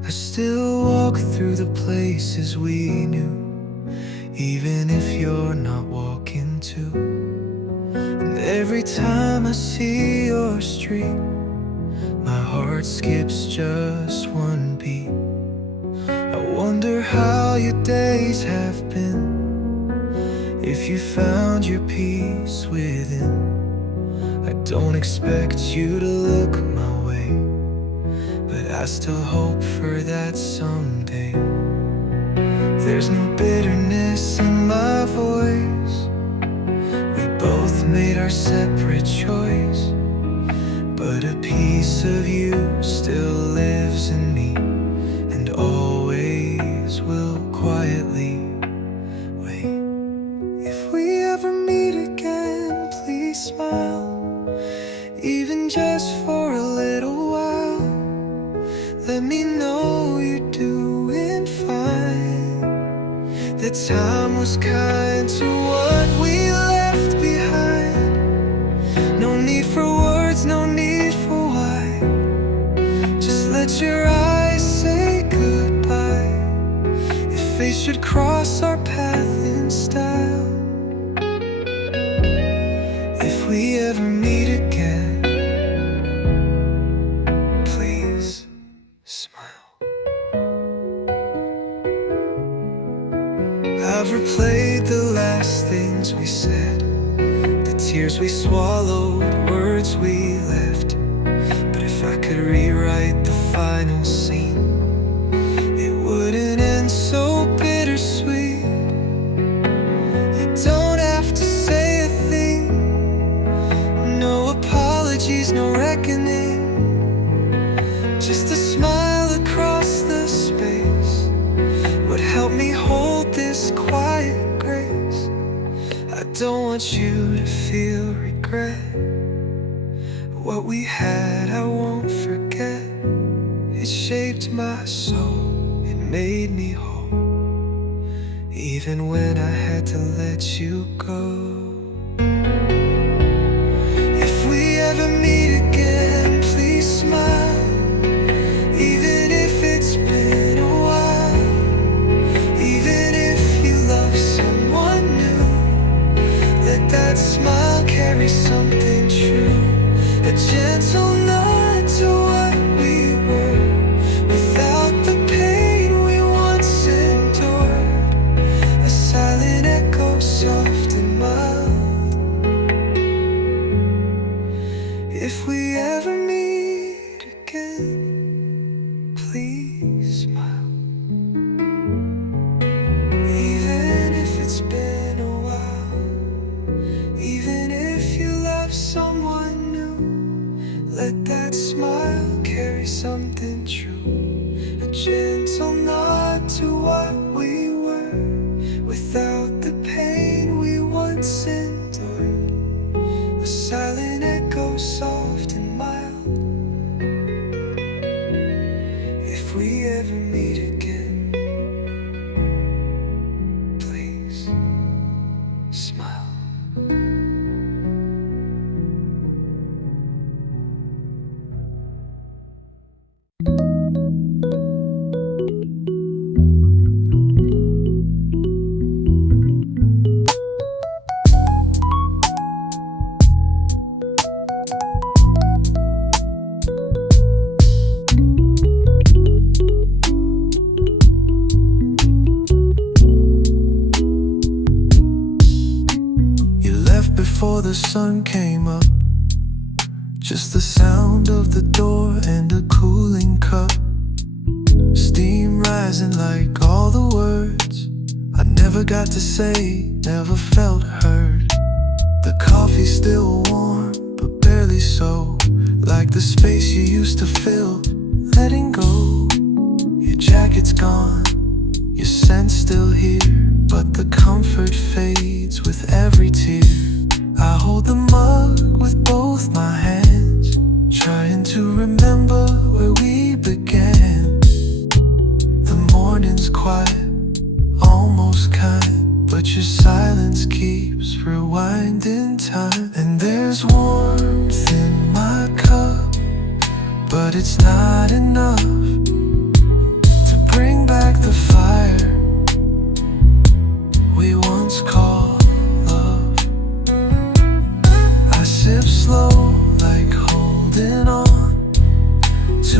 I still walk through the places we knew, even if you're not walking too. And every time I see your street, my heart skips just one beat. I wonder how your days have been, if you found your peace within. I don't expect you to look my way, but I still hope for that someday. There's no bitterness in my voice, we both made our separate choice, but a piece of you still lives in me, and always will quietly wait. If we ever meet again, please smile, even just for a little while. Let me know you're doing fine, that time was kind to what we left behind. No need for words, no need for why, just let your eyes say goodbye, if fate should cross our path in style. If we ever meet again, please smile. I've replayed the last things we said, the tears we swallowed, words we left. But if I could rewrite the final scene, it wouldn't end so bittersweet. You don't have to say a thing, no apologies, no reckoning, just a smile across the space would help me hold this quiet grace. I don't want you to feel regret, what we had I won't forget. It shaped my soul, it made me whole, even when I had to let you go. If we ever meet again, please smile, even if it's been a while. Even if you love someone new, let that smile carry something true, a gentle nod to what we were, without the pain we once endured, a silent echo soft and mild. If we ever meet again, please smile, even if it's been a while. Even if you love someone new, let that smile carry something true, a gentle nod to what we were, without the pain we once endured, a silent echo soft and mild. If we ever meet again, please smile. Before the sun came up, just the sound of the door and a cooling cup, steam rising like all the words I never got to say, never felt heard. The coffee's still warm, but barely so, like the space you used to fill, letting go. Your jacket's gone, your scent's still here, but the comfort fades with every tear. I hold the mug with both my hands, trying to remember where we began. The morning's quiet, almost kind, but your silence keeps rewinding time. And there's warmth in my cup, but it's not enough.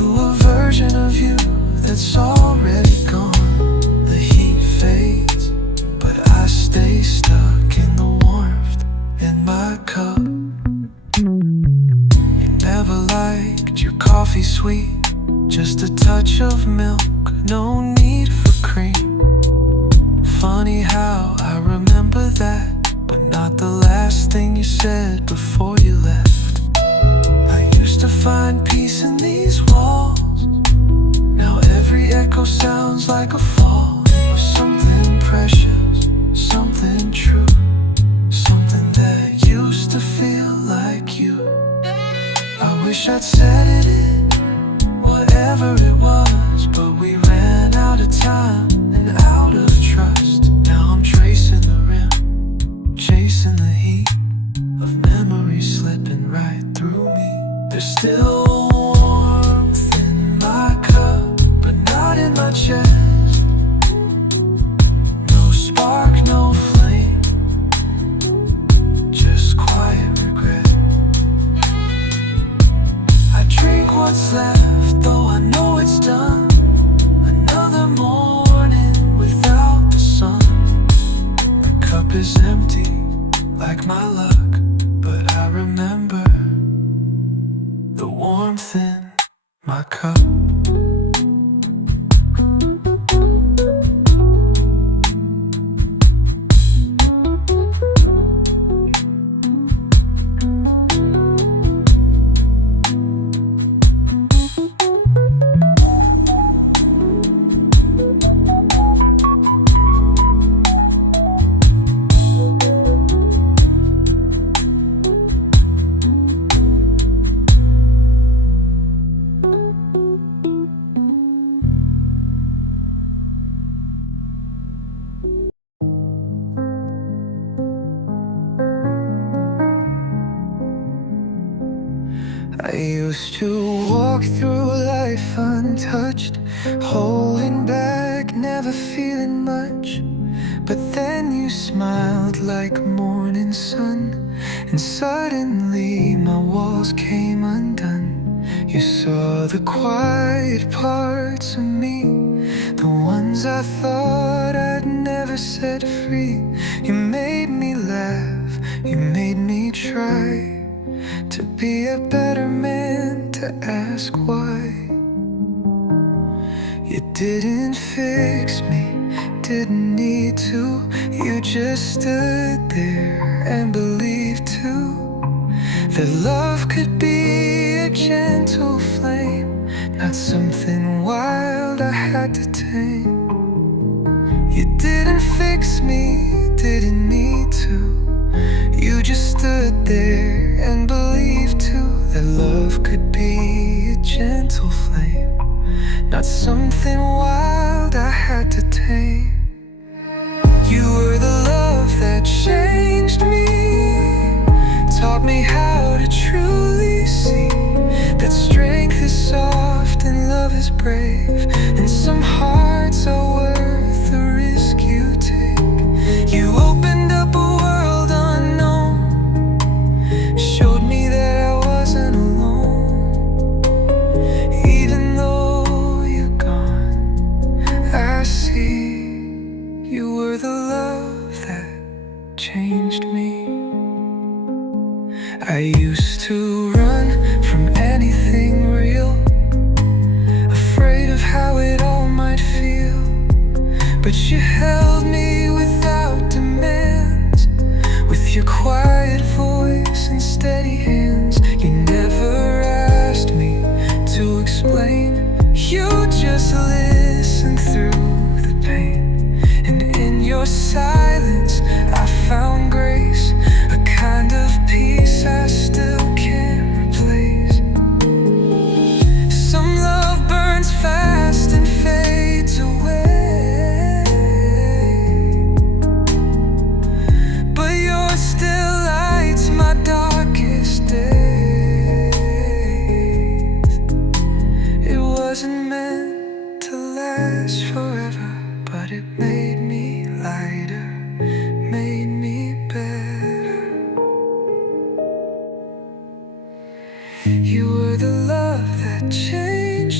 to a version of you that's already gone. The heat fades, but I stay stuck in the warmth in my cup. You never liked your coffee sweet, just a touch of milk, no need for cream. Funny how I remember that, but not the last thing you said before you left. I used to find peace in these walls. Now every echo sounds like a fall. It was something precious, something true, something that used to feel like you. I wish I'd said it in whatever it was, but we ran out of time and out of trust. Now I'm tracing the rim, chasing the heat of memories slipping right through me. There's still warmth in my cup, but not in my chest. No spark, no flame, just quiet regret. I drink what's left, though I know it's done. Another morning without the sun. The cup is empty, like my luck, but I remember the warmth in my cup. I used to walk through life untouched, holding back, never feeling much. But then you smiled like morning sun, and suddenly my walls came undone. You saw the quiet parts of me, the ones I thought I'd never set free. You made me laugh, you made me try to be a better man, to ask why. You didn't fix me, didn't need to. You just stood there and believed too that love could be a gentle flame, not something wild I had to tame. You didn't fix me, didn't need to. You just stood there and believed too that love could be a gentle flame, not something wild I had to tame. You were the love that changed me, taught me how to truly see that strength is soft and love is brave, and some hearts are worth the risk you take. You opened up a world unknown, showed me that I wasn't alone. Even though you're gone, I see you were the love that changed me. I used to run from anything real, afraid of how it all might feel. But you held me without demands, with your quiet voice and steady hands. You never asked me to explain, you just listened through the pain. And in your silence I found grace, a kind of peace I still can't replace. Some love burns fast and fades away, but yours still lights my darkest days. It wasn't meant to last forever, but it made me lighter, made me better. You were the love that changed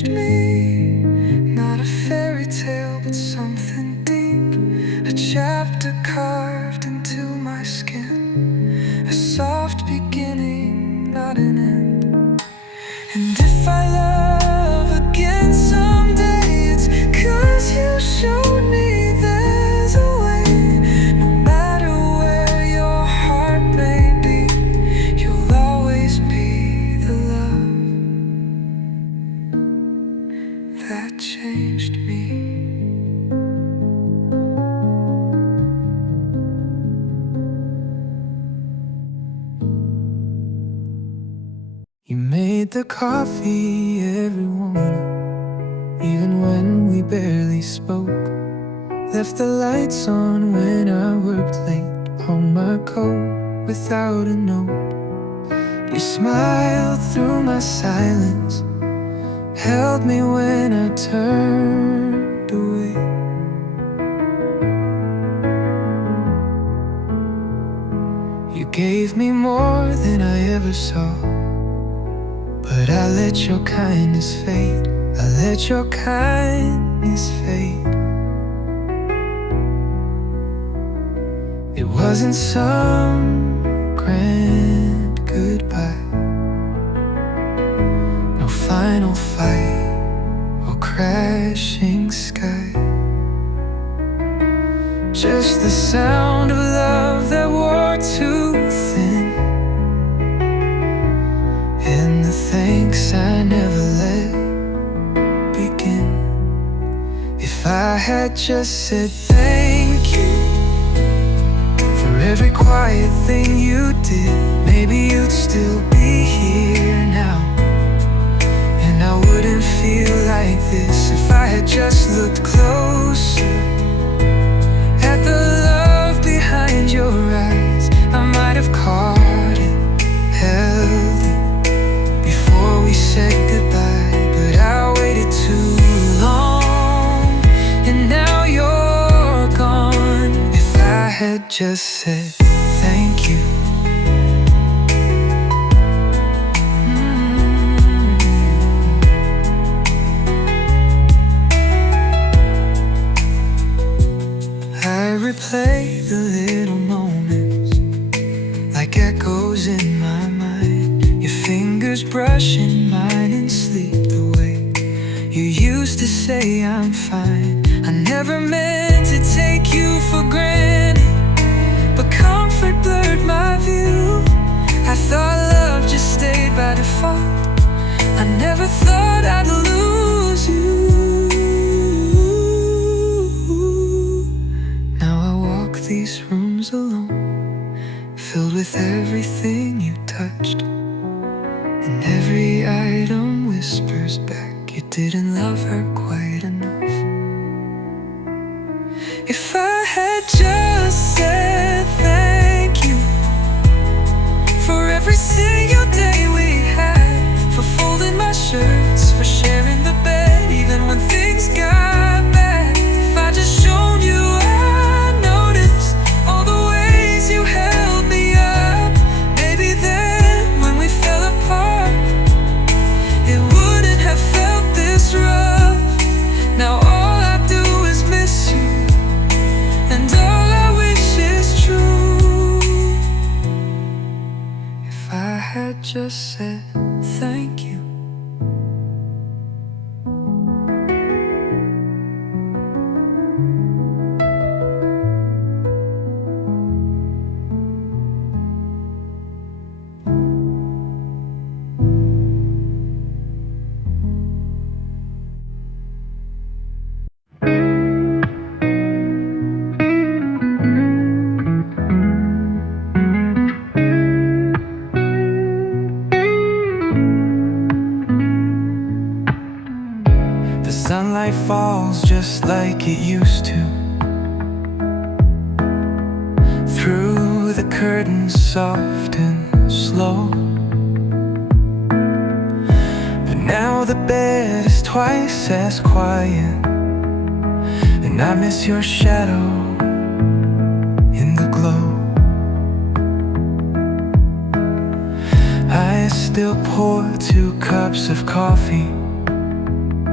changed me. Not a fairy tale, but something deep. A chapter carved into my skin. A soft beginning, not an end. And if I love again someday, it's 'cause you showed me there's a way. No matter where your heart may be, you'll always be the love that changed me. You made the coffee every morning, even when we barely spoke. Left the lights on when I worked late, hung my coat without a note. You smiled through my silence, held me when I turned away. You gave me more than I ever saw, but I let your kindness fade. I let your kindness fade. It wasn't some grand goodbye, no final fight or crashing sky. Just the sound of love that wore too thin, and the thanks I never let begin. If I had just said thank you for every quiet thing you did, maybe you'd still be here now, and I wouldn't feel like this. If I had just looked closer at the love behind your eyes, I might have caught it, held it before we said goodbye. But I waited too long, and now you're gone. If I had just said thank you, I replay the little moments like echoes in my mind. Your fingers brushing mine and sleep away. You used to say I'm fine. I never meant to take you for granted, but comfort blurred my view. I thought love just stayed by default. I never thought I'd lose you. These rooms alone, filled with everything you touched, and every item whispers back you didn't love her quite enough. If I had just said thank you for every single day we had, for folding my shirts, for sharing the bed even when things got bad. If I just shown you you held me up, maybe then when we fell apart, it wouldn't have felt this rough. Now all I do is miss you, and all I wish is true. If I had just said thank you. Sunlight falls just like it used to, through the curtains soft and slow. But now the bed is twice as quiet, and I miss your shadow in the glow. I still pour 2 cups of coffee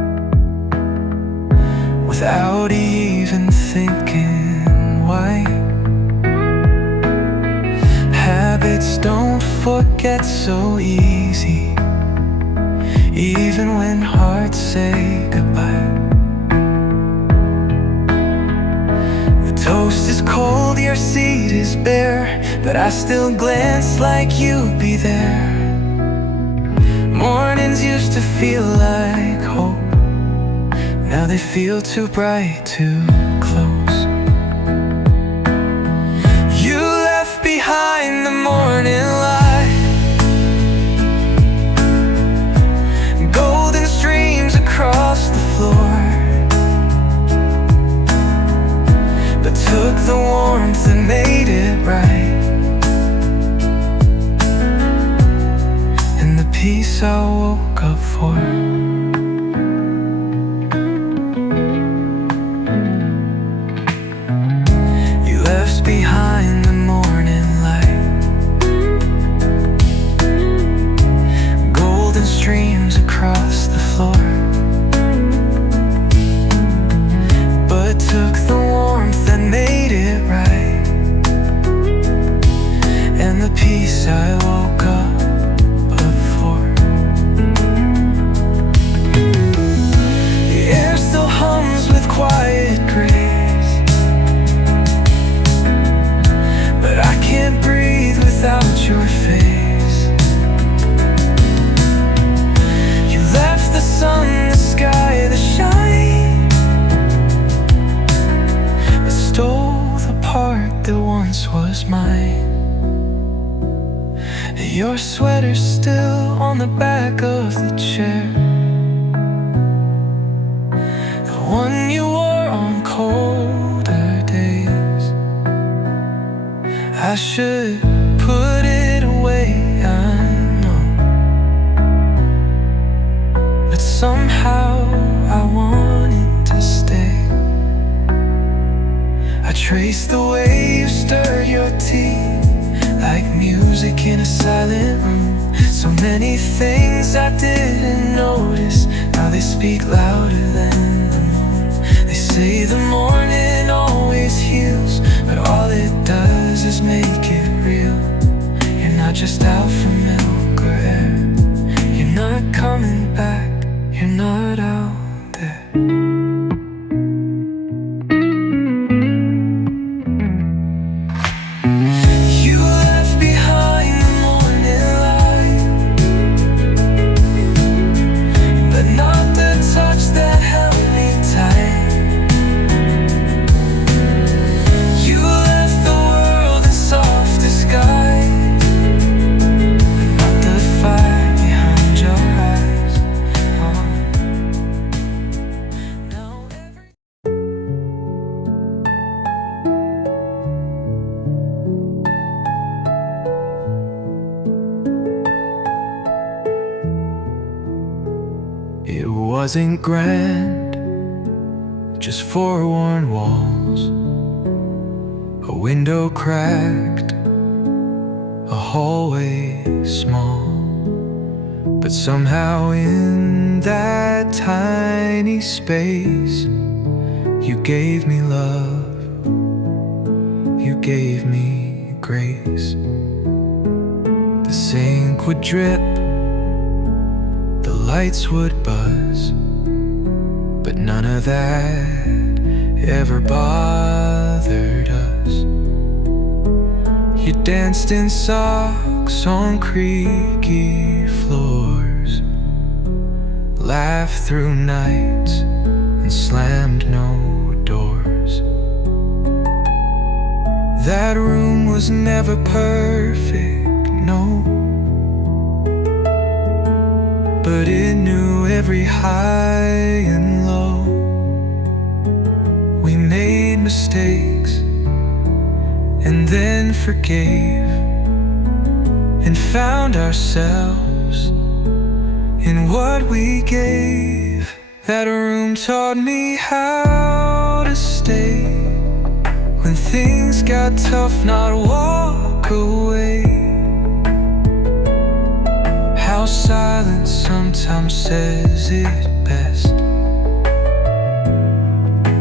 without even thinking why. Habits don't forget so easy, even when hearts say goodbye. The toast is cold, your seat is bare, but I still glance like you'd be there. Mornings used to feel like hope, now they feel too bright, too close. You left behind the morning light, golden streams across the floor, but took the warmth and made it right, and the peace I woke up for. Behind the morning light, golden streams across the floor, but took the warmth and made it right, and the peace I woke up for. The air still hums with quiet grace, can't breathe without your face. You left the sun, the sky, the shine, but stole the part that once was mine. Your sweater's still on the back of the chair, the one you wore on colder days. I should put it away, I know, but somehow I want it to stay. I trace the way you stir your tea, like music in a silent room. So many things I didn't notice, now they speak louder than the moon. They say the morning always heals, but all it does is make it real. You're not just out for milk or air, you're not coming back, you're not out there. You left behind the morning light, but not the touch that held me tight. It wasn't grand, just four worn walls, a window cracked, a hallway small. But somehow in that tiny space, you gave me love, you gave me grace. The sink would drip, the lights would buzz, but none of that ever bothered us. You danced in socks on creaky floors, laughed through nights and slammed no doors. That room was never perfect, no, but it knew every high and low. We made mistakes and then forgave, and found ourselves in what we gave. That room taught me how to stay when things got tough, not walk away. How silence sometimes says it best.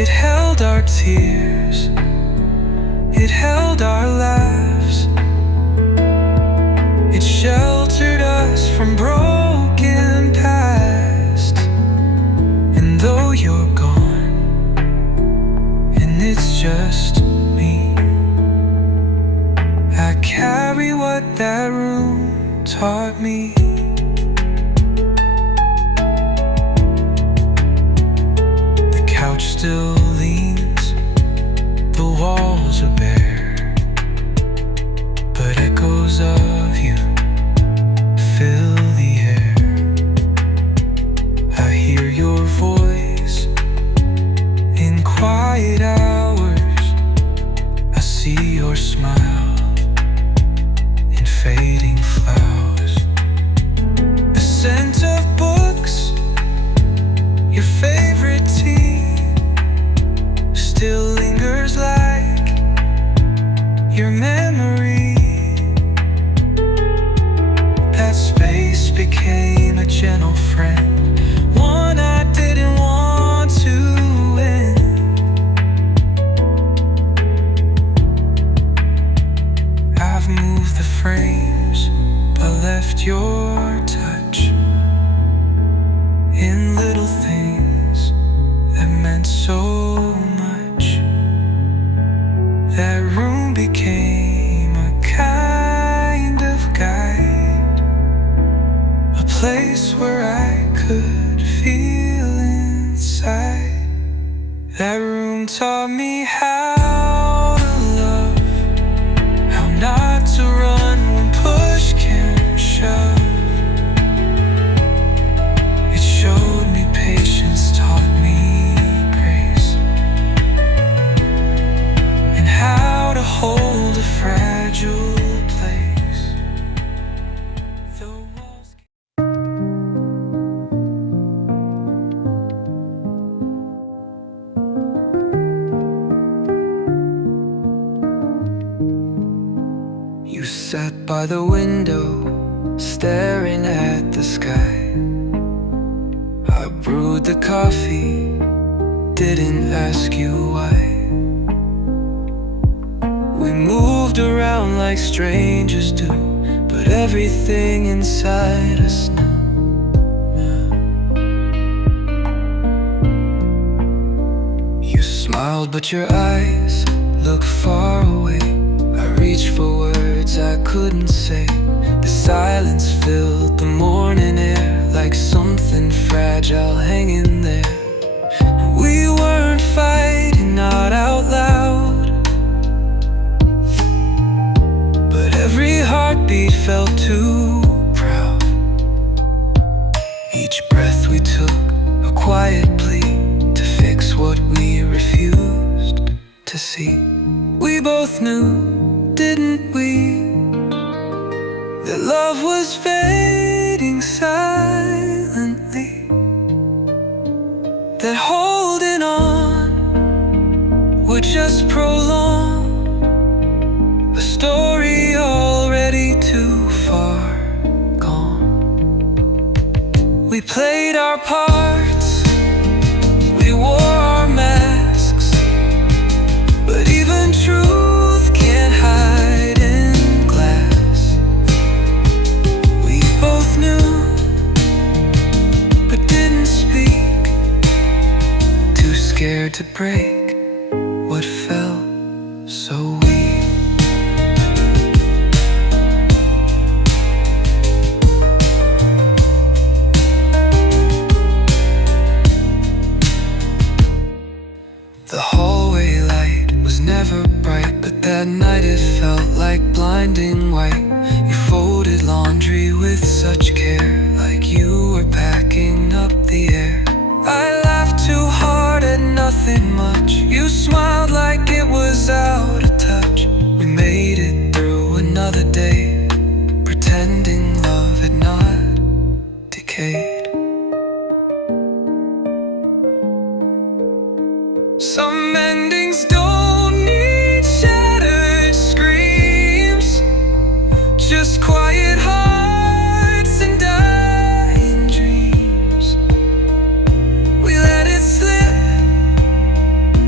It held our tears, it held our laughs, it sheltered us from broken past. And though you're gone, and it's just me, I carry what that room taught me. The couch still leans, the walls are bare, but echoes of you fill the air. I hear your voice in quiet hours, I see your smile in fading flowers. The scent of books, your favorite tea, still lingers like your memory. That space became a gentle friend, one I didn't want to end. I've moved the frames, but left your touch in little things that meant so much. That room became a kind of guide, a place where I could feel inside. That room taught me how to love, how not to run when push came shove. It showed me patience, taught me grace, and how to hold a fragile place. The walls You sat by the window, staring at the sky. I brewed the coffee, didn't ask you why. We moved around like strangers do, but everything inside us knew. You smiled, but your eyes looked far away. I reached for words I couldn't say. The silence filled the morning air like something fragile hanging there. We weren't fighting, not out loud, but every heartbeat felt too proud. Each breath we took, a quiet plea to fix what we refused to see. We both knew, didn't we, that love was fading silently, that holding on would just prolong a story already too far gone. We played our parts, we wore our masks, but even truth can't hide in glass. We both knew, but didn't speak, too scared to break what felt so weak. The hallway light was never bright, but that night it felt like blinding white. You folded laundry with such care, like you were packing up the air. I laughed too hard at nothing much. You smiled like it was out of touch. We made it through another day, pretending love had not decayed. Some endings don't need shattered screams, just quiet hearts and dying dreams. We let it slip,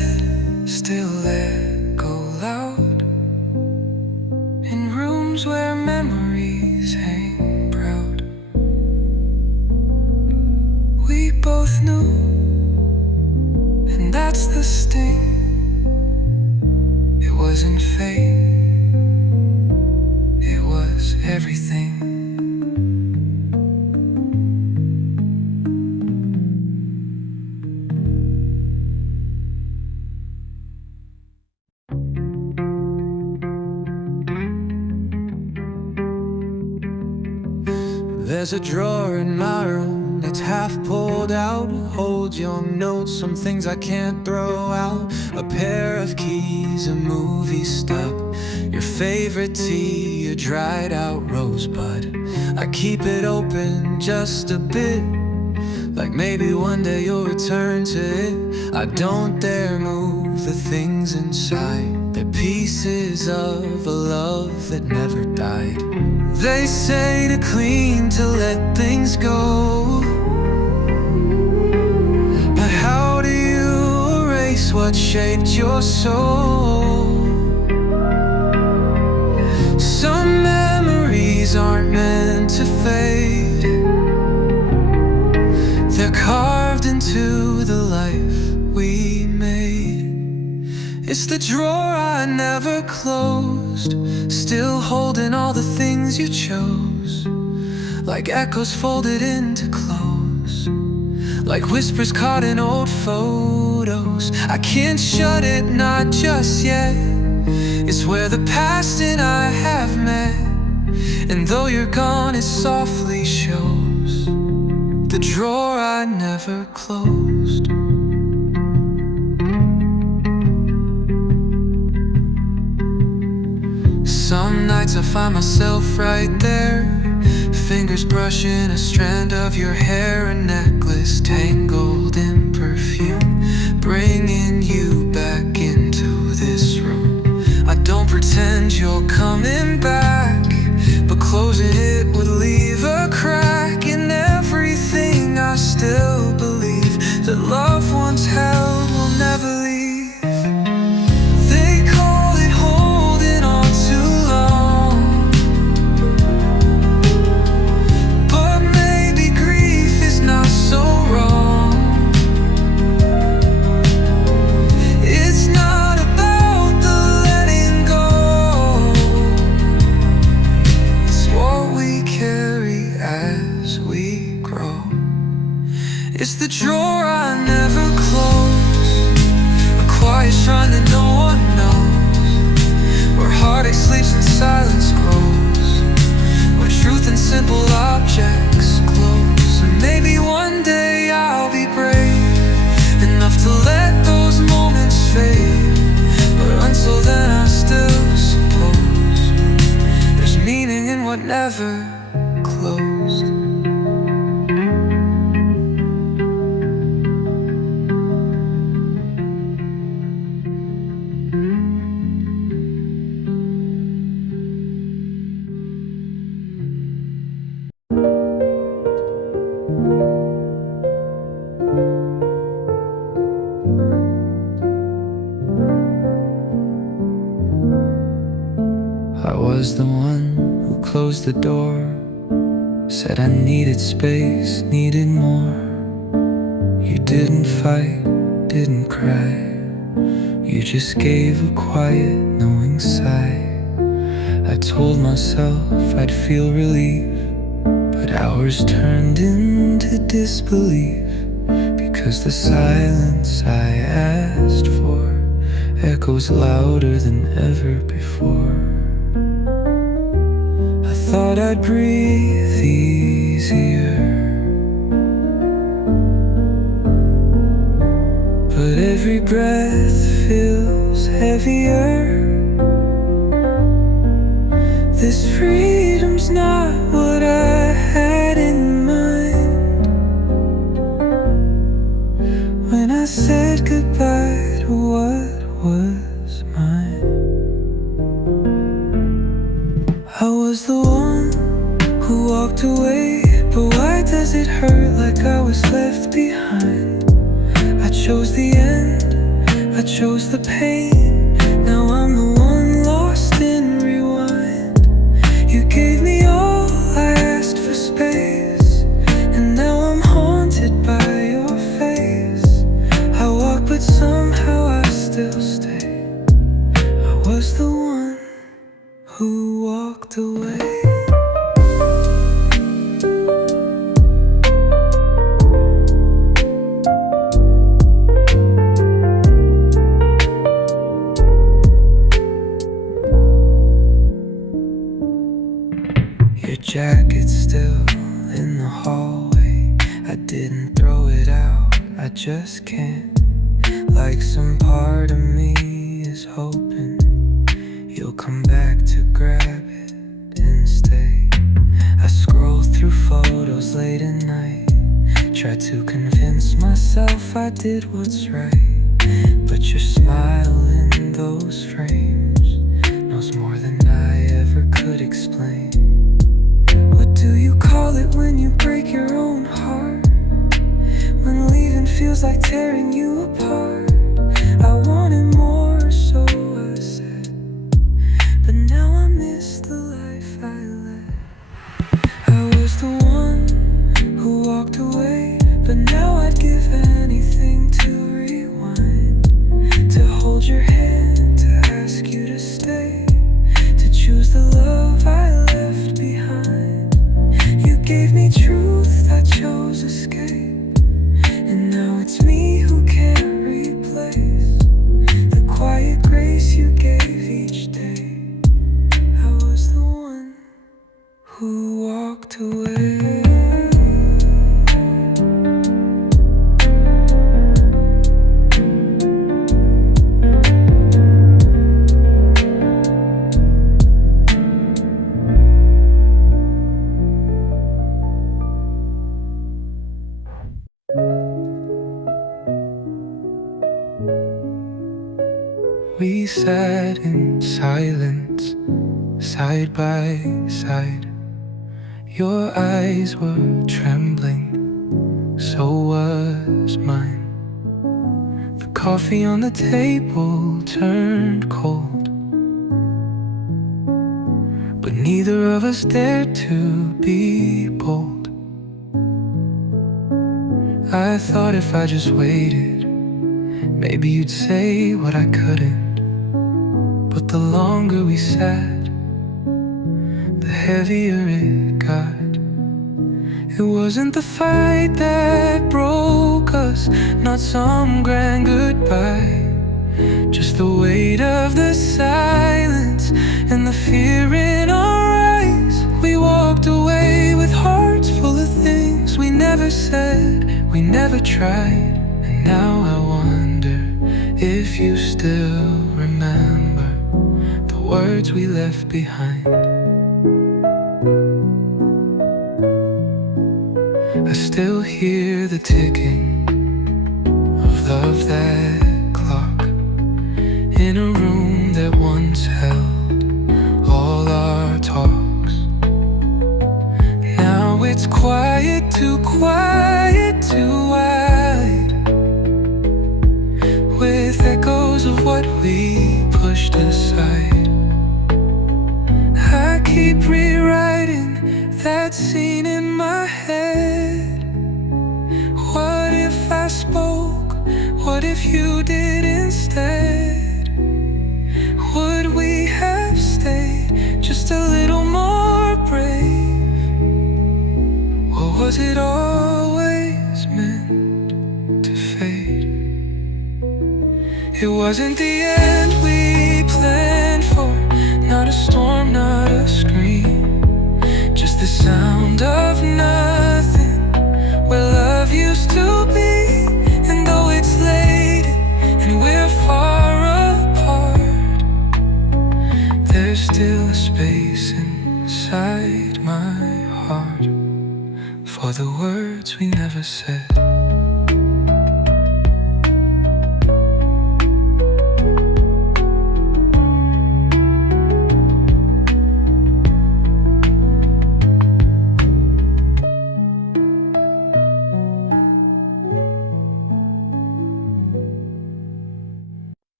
still echo loud in rooms where memories hang proud. We both knew, and that's the sting. It wasn't fate, it was everything. There's a drawer in my room that's half pulled out. Holds young notes, some things I can't throw out. A pair of keys, a movie stub, your favorite tea, your dried out rosebud. I keep it open just a bit, like maybe one day you'll return to it. I don't dare move the things inside. They're pieces of a love that never died. They say to clean, to let things go, but how do you erase what shaped your soul? Some memories aren't meant to fade. They're carved into the life we made. It's the drawer I never closed, still holding all the things you chose, like echoes folded into clothes, like whispers caught in old photos. I can't shut it, not just yet. It's where the past and I have met, and though you're gone it softly shows, the drawer I never closed. Some nights I find myself right there, fingers brushing a strand of your hair, a necklace tangled in perfume, bringing you back into this room. I don't pretend you're coming back, but closing it would leave a crack in everything. I still believe that love once held will never leave. They call it holding on too long, but maybe grief is not so wrong. It's not about the letting go, it's what we carry as we grow. It's the drawer I never close, a quiet shrine that no one knows, where heartache sleeps and silence grows, where truth and simple objects close. And maybe one day I'll be brave enough to let those moments fade, but until then I still suppose there's meaning in what never closed. I was the one who closed the door, said I needed space, needed more. You didn't fight, didn't cry, you just gave a quiet, knowing sigh. I told myself I'd feel relief, but hours turned into disbelief, because the silence I asked for echoes louder than ever before. I thought I'd breathe easier, but every breath feels heavier. This freedom's not what I had in mind when I said goodbye to what was mine. I was the one who walked away, but why does it hurt like I was left behind? I chose the end, I chose the pain. Now I'm the one lost in rewind. You gave me all, I asked for space, and now I'm haunted by your face. I walk but somehow I still stay. I was the one who walked away. Your jacket's still in the hallway. I didn't throw it out, I just can't. Like some part of me is hoping you'll come back to grab it and stay. I scroll through photos late at night, try to convince myself I did what's right. But your smile in those frames knows more than I ever could explain. What do you call it when you break your own heart? When leaving feels like tearing you apart. I wanted more, so I said, but now I miss the life I led. I was the one who walked away, but now I'd give anything to rewind, to hold your hand, to ask you to stay, to choose the love I left behind. You gave me truth, I chose escape, and now it's me who can't replace the quiet grace you gave each day. I was the one who walked away. We sat in silence, side by side. Your eyes were trembling, so was mine. The coffee on the table turned cold, but neither of us dared to be bold. I thought if I just waited, maybe you'd say what I couldn't. But the longer we sat, the heavier it got. It wasn't the fight that broke us, not some grand goodbye, just the weight of the silence and the fear in our eyes. We walked away with hearts full of things we never said, we never tried. And now I wonder if you still remember the words we left behind. I still hear the ticking of that clock in a room that once held all our talks. Now it's quiet, too wide, with echoes of what we pushed aside. I keep rewriting that scene in my head. What if I spoke? What if you did instead? Would we have stayed just a little more brave? Or was it always meant to fade? It wasn't the end we planned for, not a storm, not a scream, just the sound of nothing, where love used to be. And though it's late and we're far apart, there's still a space inside my heart for the words we never said.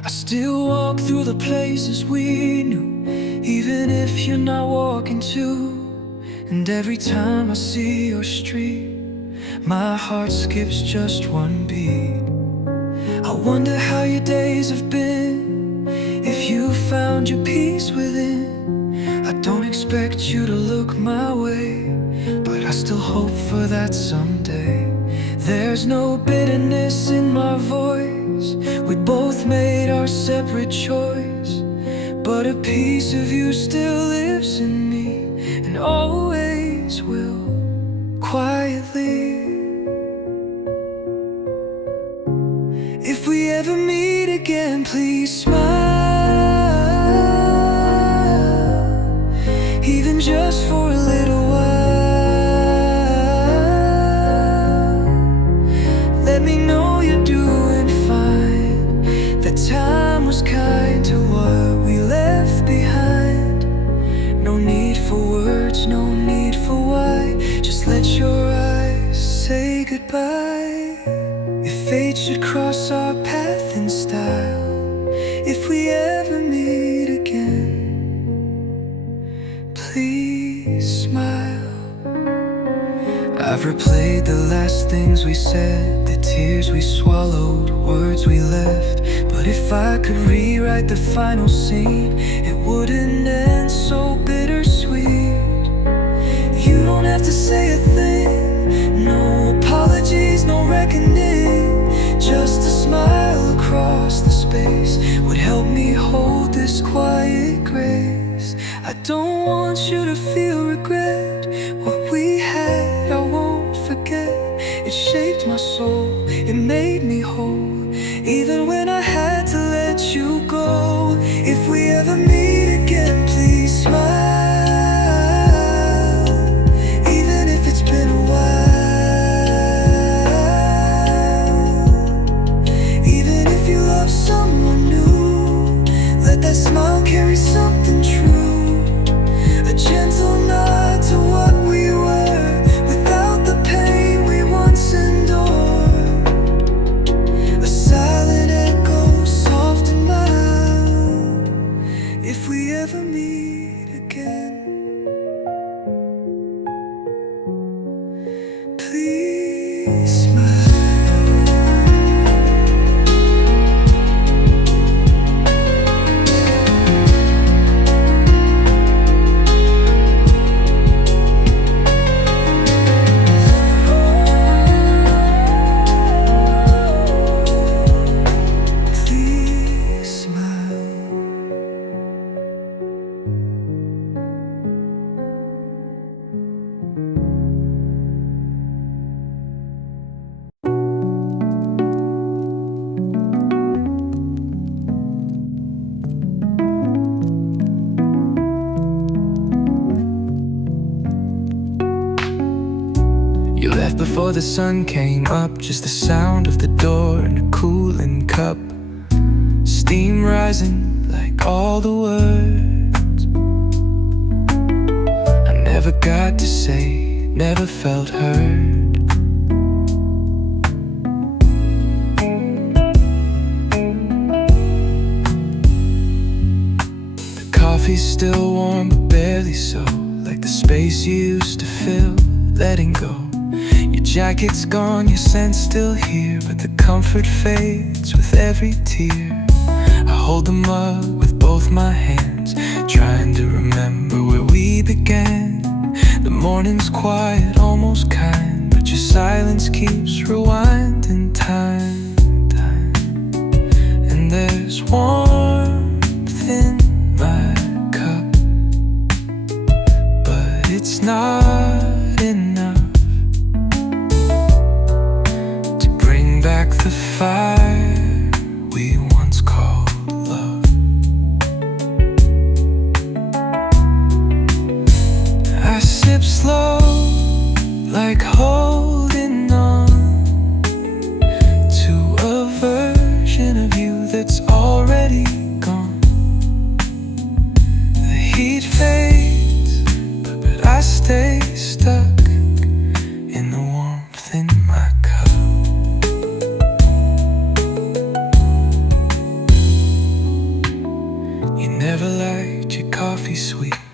I still walk through the places we knew, even if you're not walking too. And every time I see your street, my heart skips just one beat. I wonder how your days have been, if you found your peace within. I don't expect you to look my way, but I still hope for that someday. There's no bitterness in my voice, we both made our separate choice, but a piece of you still lives in me, and always will, quietly. If we ever meet again, please smile, even just for a little while. Let me know you're doing fine, that time was kind to what we left behind. No need for words, no need for why, just let your eyes say goodbye. If fate should cross our path in style, if we ever meet again, please smile. I've replayed the last things we said, the tears we swallowed, words we left. But if I could rewrite the final scene, it wouldn't end so bittersweet. You don't have to say a thing, no apologies, no reckoning. Just a smile across the space would help me hold this quiet grace. I don't want you to feel regret. What we had, I won't forget. It shaped my soul, it made me whole, even when I had to let you go. If we ever meet again, please smile, even if it's been a while. Even if you love someone new, let that smile carry something true, a gentle nod to what we were, without the pain we once endured, a silent echo, soft and mild. If we ever meet again, please smile. You left before the sun came up, just the sound of the door and a cooling cup, steam rising like all the words I never got to say, never felt heard. The coffee's still warm but barely so, like the space you used to fill, letting go. Your jacket's gone, your scent's still here, but the comfort fades with every tear. I hold the mug with both my hands, trying to remember where we began. The morning's quiet, almost kind, but your silence keeps rewinding time. And there's warmth in my cup, but it's not enough back the fire we once called love. I sip slow, like holding on to a version of you that's already gone. The heat fades, but I stay stuck in the warmth in my cup.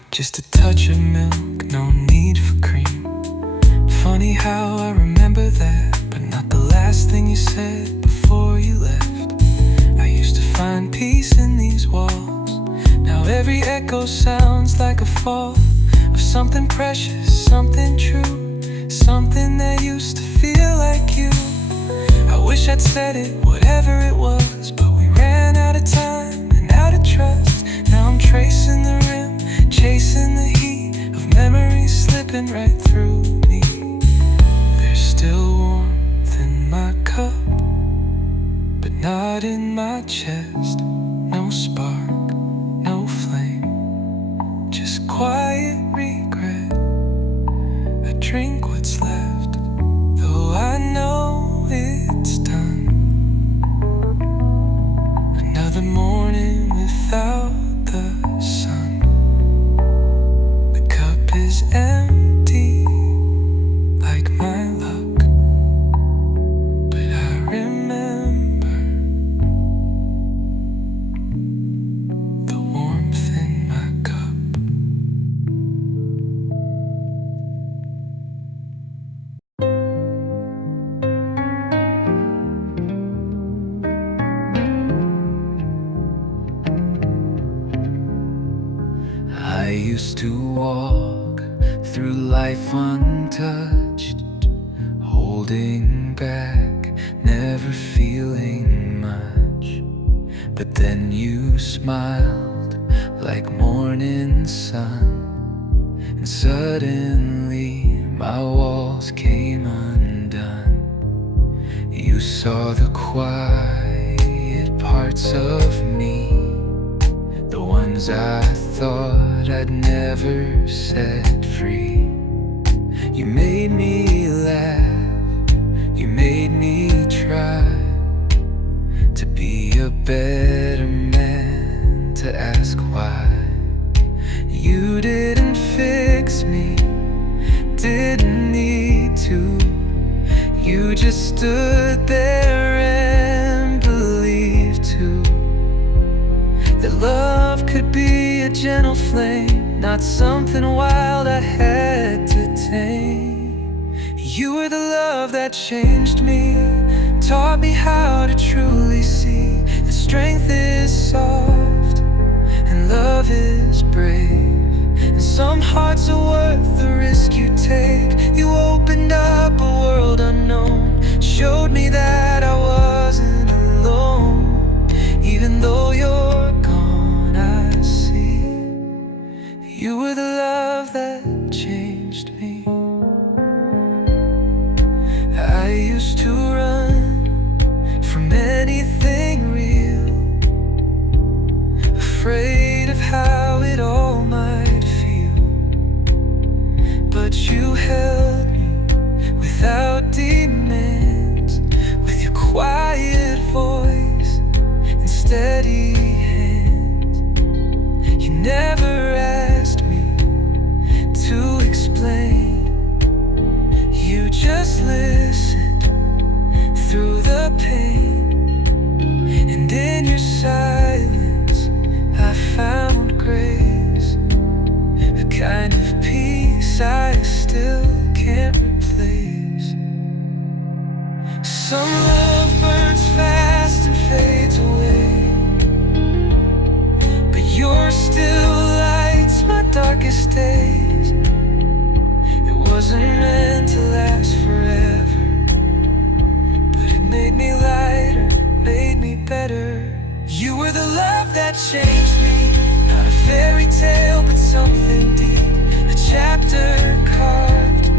Just a touch of milk, no need for cream. Funny how I remember that, but not the last thing you said before you left. I used to find peace in these walls. Now every echo sounds like a fall of something precious, something true, something that used to feel like you. I wish I'd said it, whatever it was, but we ran out of time and out of trust. Now I'm tracing the rim, chasing the heat of memories slipping right through me. There's still warmth in my cup, but not in my chest. No spark, no flame, just quiet regret. I drink what's left, though I know it's done. Another morning without the sun. The cup is empty, like my luck, but I remember the warmth in my cup. I used to walk through life untouched, holding back, never feeling much. But then you smiled like morning sun, and suddenly my walls came undone. You saw the quiet parts of me, the ones I thought I'd never set free. You made me laugh, you made me try to be a better man, to ask why. You didn't fix me, didn't need to. You just stood there and believed too that love could be a gentle flame, not something wild I had to tame. You were the love that changed me, taught me how to truly see that strength is soft and love is brave, and some hearts are worth the risk you take. You opened up a world unknown, showed me that I wasn't alone. Even though you're gone, I see you were the love that changed me. I used to run from anything real, afraid of how it all might feel. But you held me without demands, with your quiet voice and steady hands. You never asked me to explain, you just listened through the pain, and in your silence I found grace, a kind of peace I still can't replace. Some love burns fast and fades away, but yours still lights my darkest days. It wasn't meant to last forever, but it made me lighter, made me better. You were the love that changed me, not a fairy tale but something deep, a chapter carved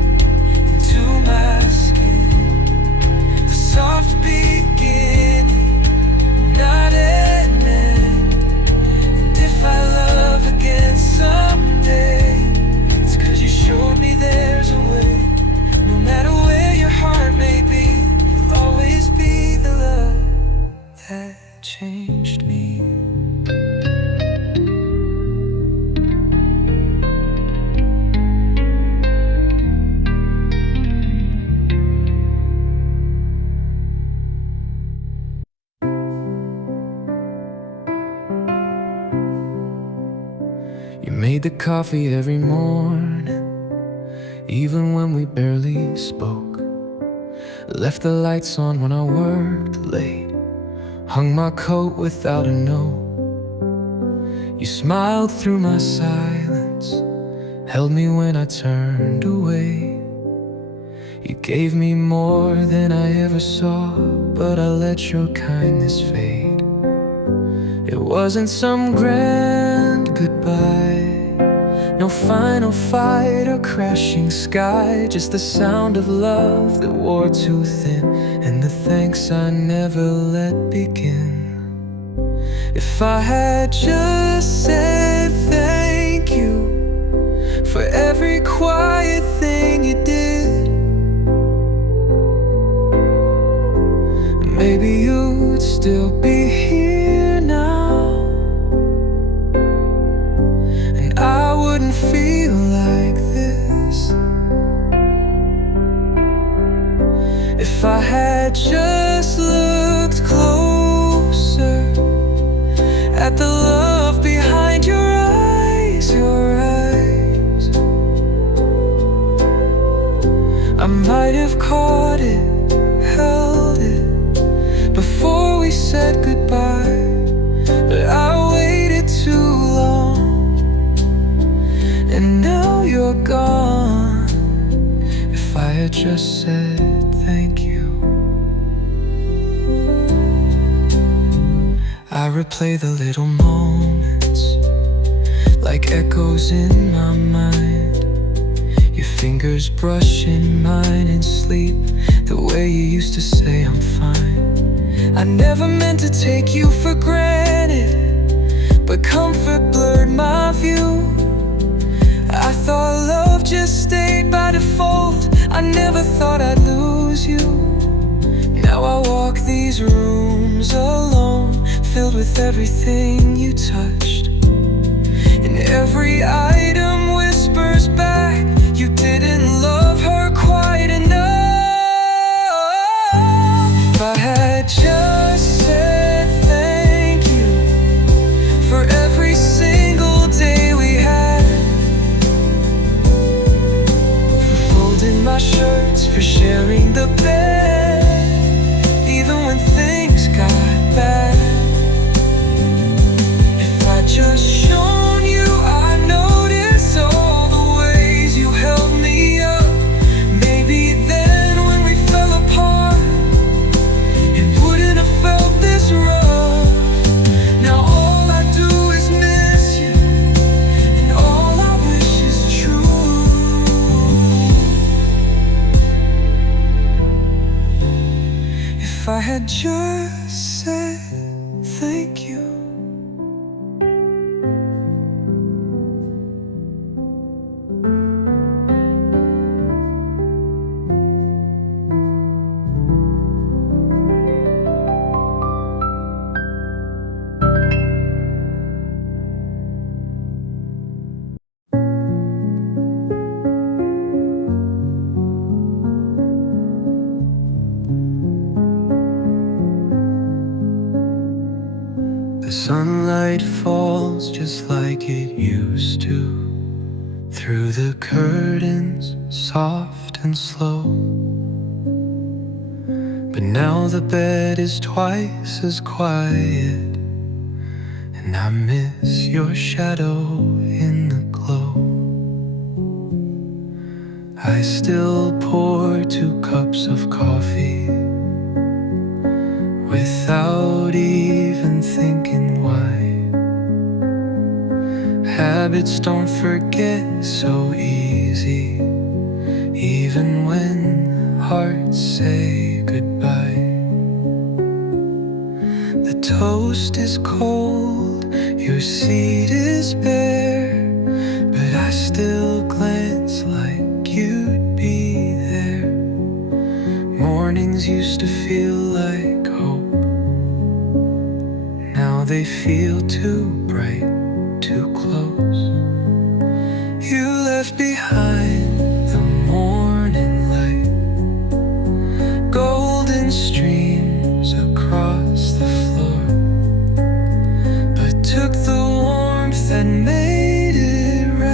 made the coffee every morning, even when we barely spoke. Left the lights on when I worked late, hung my coat without a note. You smiled through my silence, held me when I turned away. You gave me more than I ever saw, but I let your kindness fade. It wasn't some grand goodbye, no final fight or crashing sky, just the sound of love that wore too thin, and the thanks I never let begin. If I had just said thank you for every quiet thing you did, maybe you'd still be here now, and I wouldn't feel like this. If I had just looked closer at the love behind your eyes, I might have caught it, held it before we said goodbye, but I waited too long, and now you're gone. If I had just said thank you. I replay the little moments like echoes in my mind, your fingers brushing mine in sleep, the way you used to say I'm fine. I never meant to take you for granted, but comfort blurred my view. I thought love just stayed by default, I never thought I'd lose you. Now I walk these rooms alone, filled with everything you touched, and every item whispers back, you didn't love her quite enough. If I had just said thank you for every single day we had, for folding my shirts, for sharing the bed, even when things got bad. If I just shown you I noticed all the ways you held me up, maybe then when we fell apart, it wouldn't have felt this rough. Now all I do is miss you, and all I wish is true. If I had just said thank you. The sunlight falls just like it used to, through the curtains, soft and slow. But now the bed is twice as quiet, and I miss your shadow in the glow. I still pour 2 cups of coffee without even thinking why. Habits don't forget so easy, even when hearts say goodbye. The toast is cold, your seat is bare, but I still glance like you'd be there. Mornings used to feel like hope, now they feel too bright, too close. You left behind the morning light, golden streams across the floor, but took the warmth and made it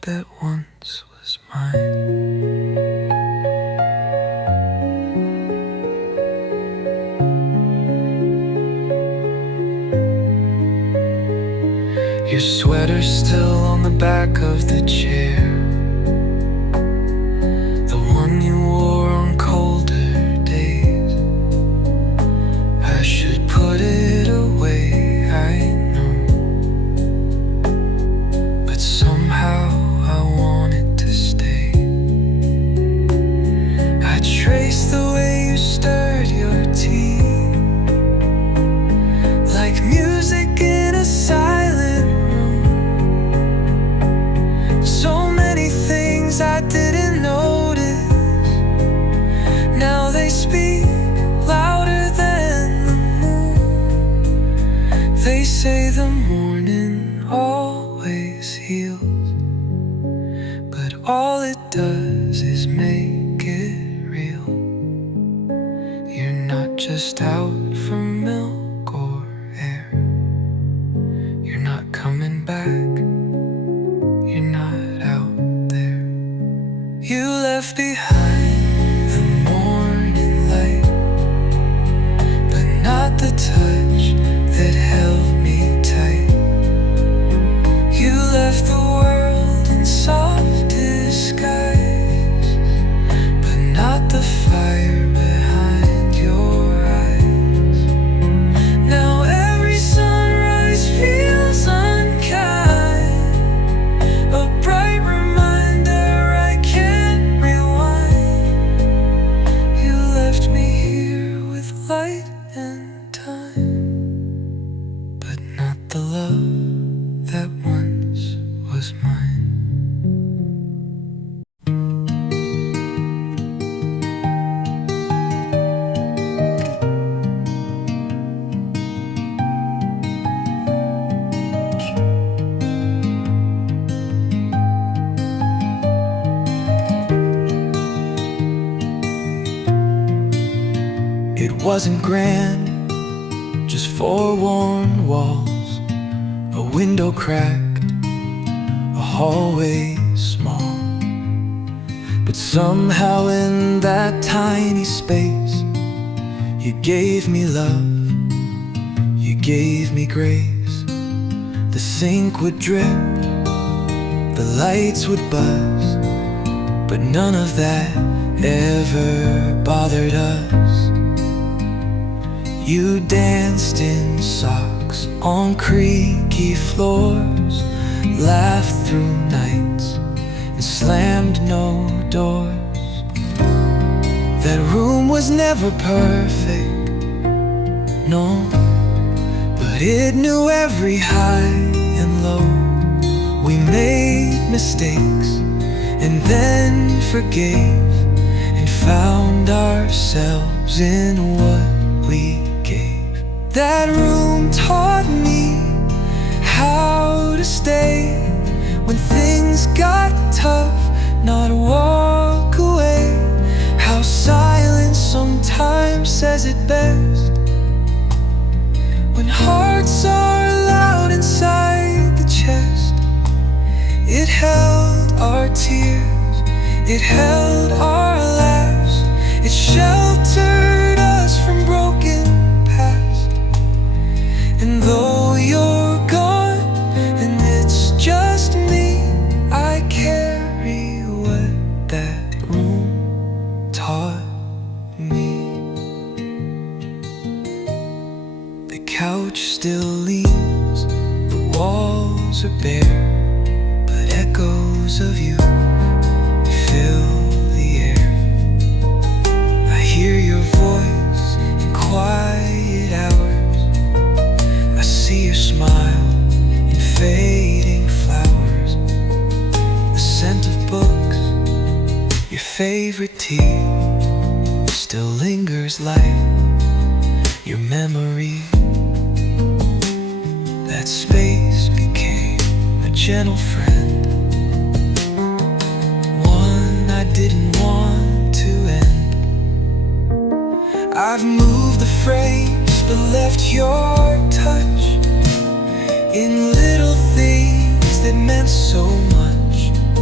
that once was mine. Your sweater's still on the back of the chair, the one you wore on colder days. I should put it away, I know, but somehow I want it to stay. I trace the way you stirred your tea, like music in a silent room. So many things I didn't notice, now they speak louder than the moon. They say the morning always heals, but all it does is make it real. You're not just out for milk or air, you're not coming back, you're not out there. You left behind the morning light, but not the touch that held me tight. You left the world in soft disguise, but not the fire behind your eyes. Now every sunrise feels unkind, a bright reminder I can't rewind. You left me here with light and time, but not the love that once was mine. It wasn't grand, just four worn walls, a window cracked, a hallway small. But somehow in that tiny space, you gave me love, you gave me grace. The sink would drip, the lights would buzz, but none of that ever bothered us. You danced in socks on creaky floors, laughed through nights and slammed no doors. That room was never perfect, no, but it knew every high and low. We made mistakes and then forgave, and found ourselves in what we gave. That room taught me how to stay when things got tough, not walk away. How silence sometimes says it best, when hearts are loud inside the chest. It held our tears, it held our laughs, it sheltered us from broken past. And though you're gone and it's just me, I carry what that room taught me. The couch still leans, the walls are bare, but echoes of you fill the air. I hear your voice in quiet hours, I see your smile in fading flowers. The scent of books, your favorite tea, still lingers like your memory. That space became a gentle friend, one I didn't want to end. I've moved the frames but left your touch in little things that meant so much.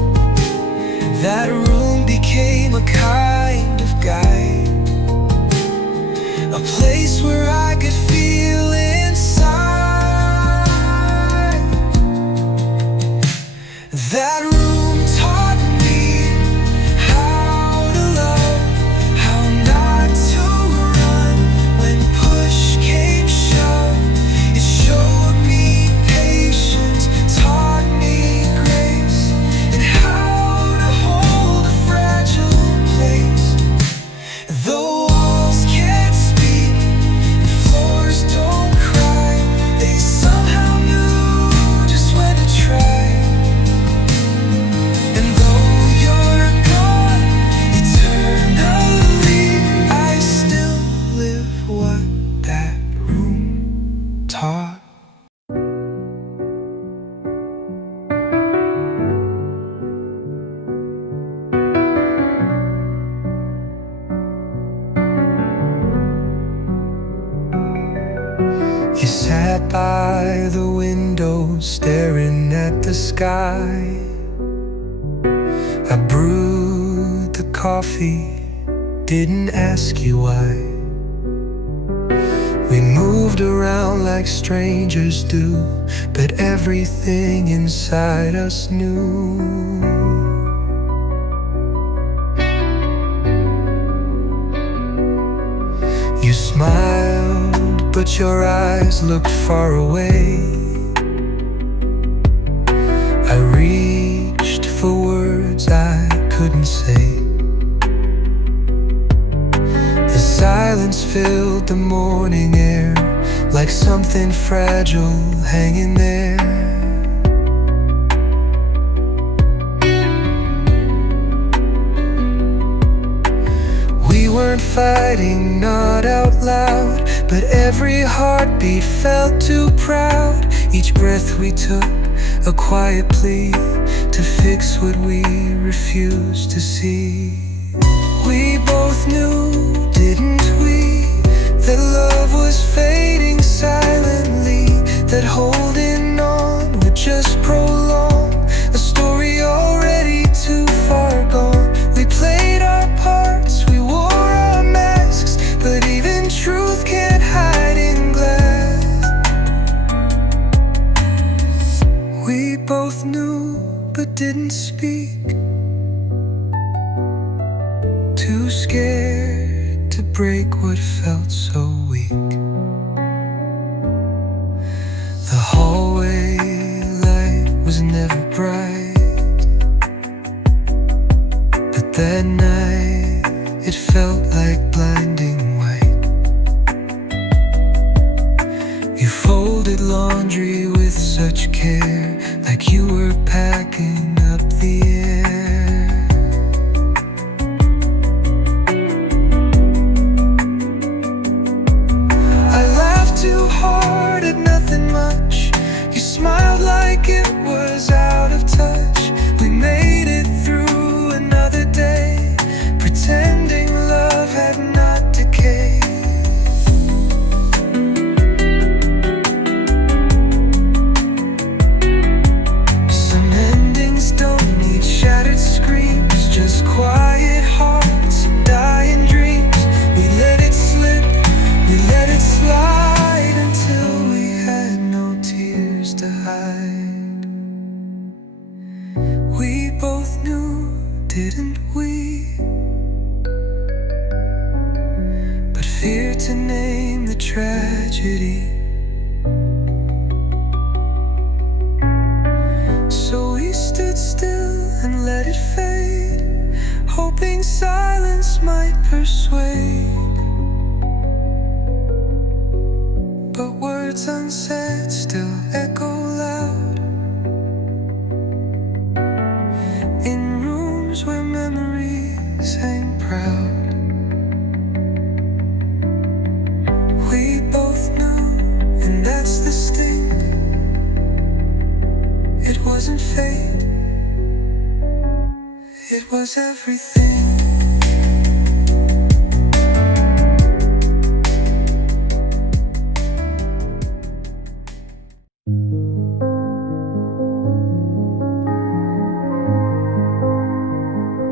That room became a kind of guide, a place where I could feel inside. That room taught me how to love, how not to run when push came shove. It showed me patience, taught me grace, and how to hold a fragile place. The walls can't speak, the floors don't cry, they somehow knew just when to try. And though you're gone eternally, I still live what that room taught. You sat by the window staring at the sky. I brewed the coffee, didn't ask you why. We moved around like strangers do, but everything inside us knew. You smiled, but your eyes looked far away. I reached for words I couldn't say. The silence filled the morning air like something fragile hanging there. We weren't fighting, not out loud, but every heartbeat felt too proud. Each breath we took, a quiet plea to fix what we refused to see. We both knew, didn't we, that love was fading silently, that holding on would just prolong a story already too far gone. We played our parts, we wore our masks, but even truth can't hide in glass. We both knew but didn't speak, too scared to break what felt so weak. The hallway light was never bright, but that night it felt like blinding white. You folded laundry with such care, like you were packing up the air. I laughed too hard at nothing much. You smiled like it was out of touch. We made it through another day, pretending love had not decayed. Some endings don't need shattered screams, just quiet hearts and dying dreams. We let it slip, we let it slide until we had no tears to hide. We both knew, didn't we? But feared to name the tragedy. So we stood still and let it fade, hoping silence might persuade. But words unsaid still echo loud in rooms where memories hang proud. We both knew, and that's the sting. It wasn't fate, it was everything.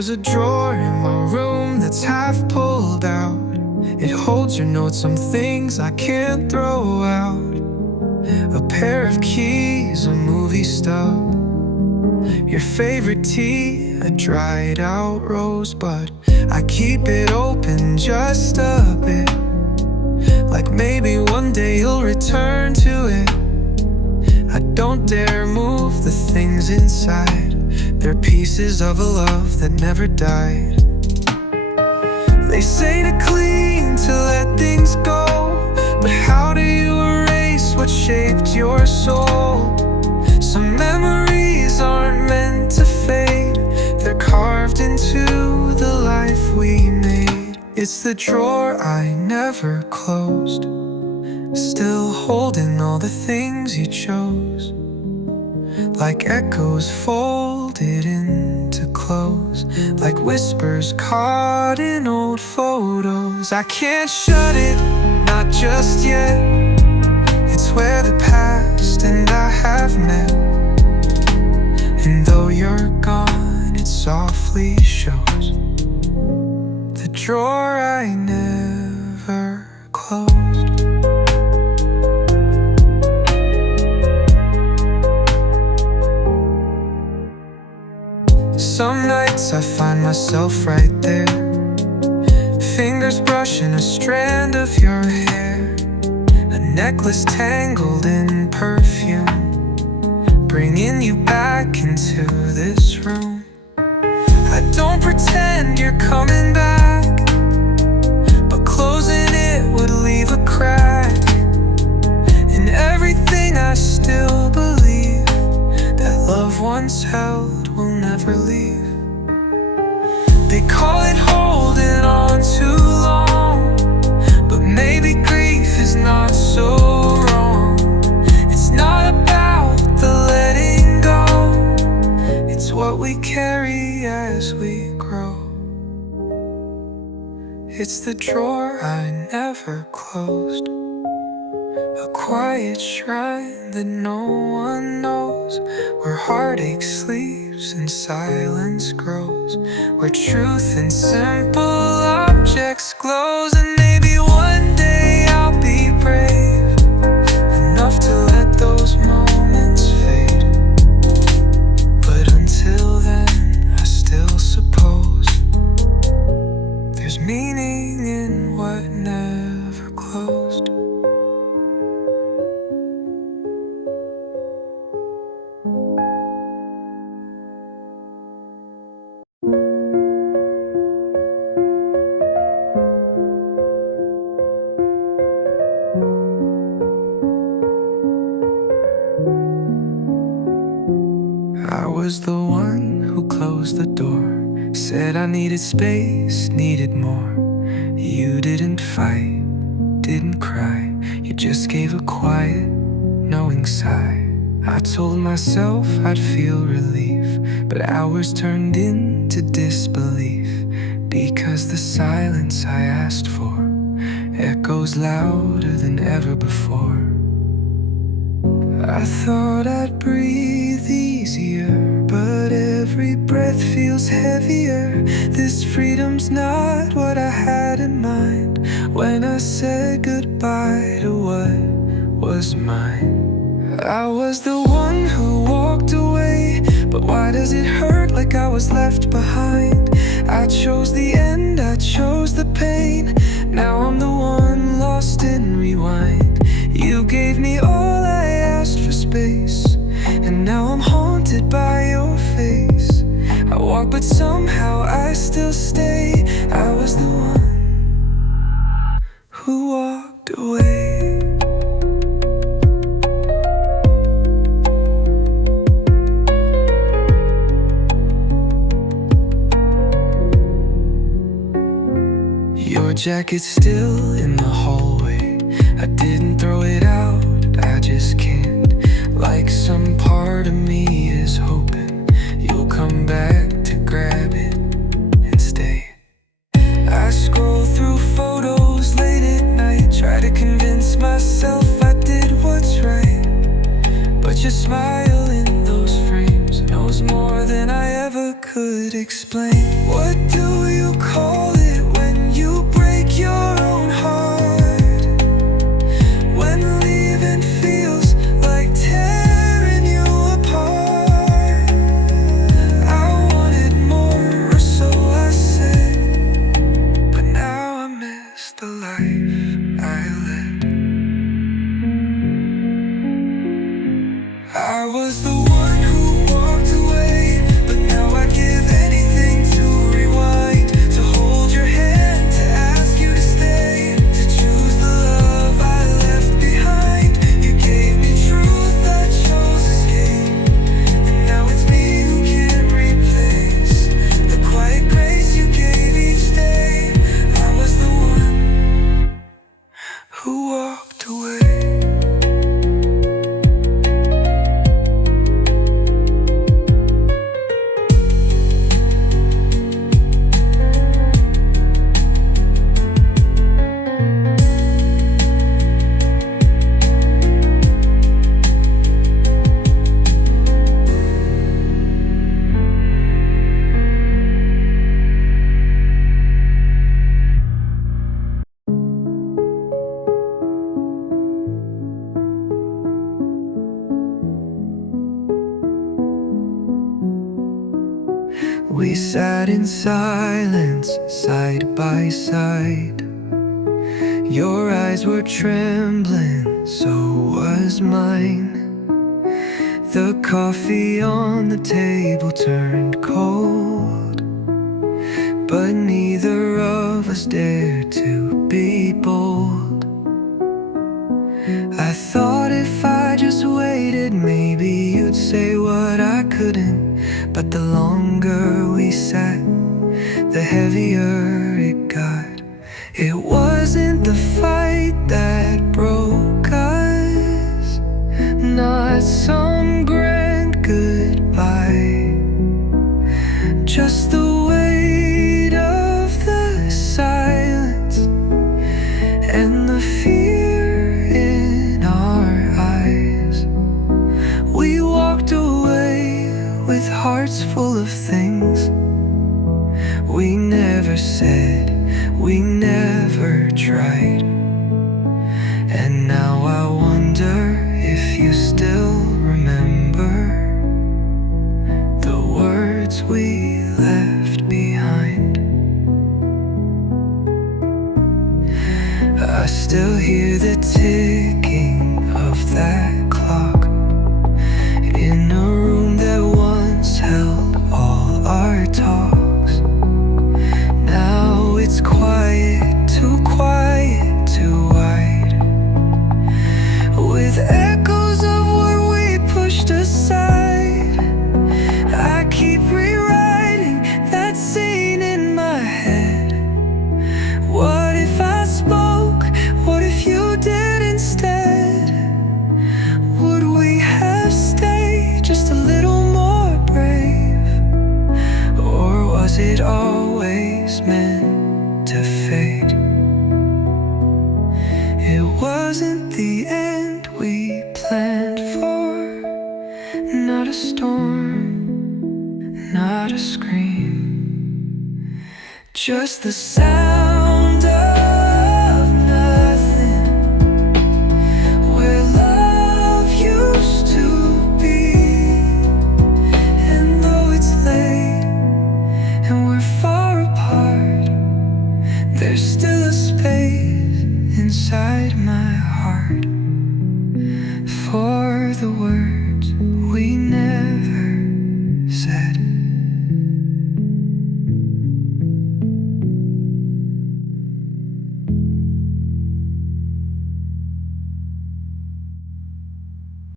There's a drawer in my room that's half pulled out. It holds your notes, some things I can't throw out. A pair of keys, a movie stub, your favorite tea, a dried out rosebud. I keep it open just a bit, like maybe one day you'll return to it. I don't dare move the things inside. They're pieces of a love that never died. They say to cling, to let things go, but how do you erase what shaped your soul? Some memories aren't meant to fade. They're carved into the life we made. It's the drawer I never closed, still holding all the things you chose, like echoes folded into clothes, like whispers caught in old photos. I can't shut it, not just yet. It's where the past and I have met, and though you're gone, it softly shows. The drawer I never closed. Some nights I find myself right there, fingers brushing a strand of your hair, a necklace tangled in perfume, bringing you back into this room. I don't pretend you're coming back, but closing it would leave a crack in everything I still believe that love once held will never leave. They call it holding on too long, but maybe grief is not so wrong. It's not about the letting go, it's what we carry as we grow. It's the drawer I never closed, a quiet shrine that no one knows, where heartache sleeps and silence grows, where truth in simple objects glows. And maybe one day I'll be brave enough to let those moments fade, but until then I still suppose there's meaning in what never closed. I was the one who closed the door, said I needed space, needed more. You didn't fight, didn't cry, you just gave a quiet, knowing sigh. I told myself I'd feel relief, but hours turned into disbelief, because the silence I asked for echoes louder than ever before. I thought I'd breathe easier, but every breath feels heavier. This freedom's not what I had in mind when I said goodbye to what was mine. I was the one who walked away, but why does it hurt like I was left behind? I chose the end, I chose the pain. Now I'm the one lost in rewind. You gave me all I asked for, space, and now I'm haunted by your face. I walk but somehow I still stay. I was the one who walked away. Your jacket's still in the hallway. I didn't throw it out, I just can't. Like some part of me is hoping you'll come back to grab it and stay. I scroll through photos late at night, try to convince myself I did what's right, but your smile in those frames knows more than I ever could. could explain. What do you call it when you break your own heart? When leaving feels like tearing you apart. I wanted more, or so I said, but now I miss the life I led. I was the one who walked away, but now I'd give anything to rewind, to hold your hand, to ask you to stay, to choose the love I left behind. You gave me truth, I chose escape, and now it's me who can't replace the quiet grace you gave each day. I was the one who walked away. We sat in silence, side by side. Your eyes were trembling, so was mine. The coffee on the table turned cold, but neither of us dared to be bold. I thought if I just waited, maybe you'd say what I couldn't. But the longer we sat, the heavier it got. It wasn't the fight that broke us, not some grand goodbye, just the weight of the silence and the fear in our eyes. We walked away with hearts full of things we never said, we never tried. And now I wonder if you still remember the words we left behind. I still hear the ticking of that clock in a room that once held all our talks. Now it's quiet, too wide, with echoes of what we pushed aside. I keep rewriting that scene in my head. What if I spoke? What if you did instead? Would we have stayed just a little more brave? Or was it always meant to fade? It wasn't the end we planned for, not a storm, not a scream, just the sound of nothing, where love used to be. And though it's late and we're far apart, there's still a space inside my heart.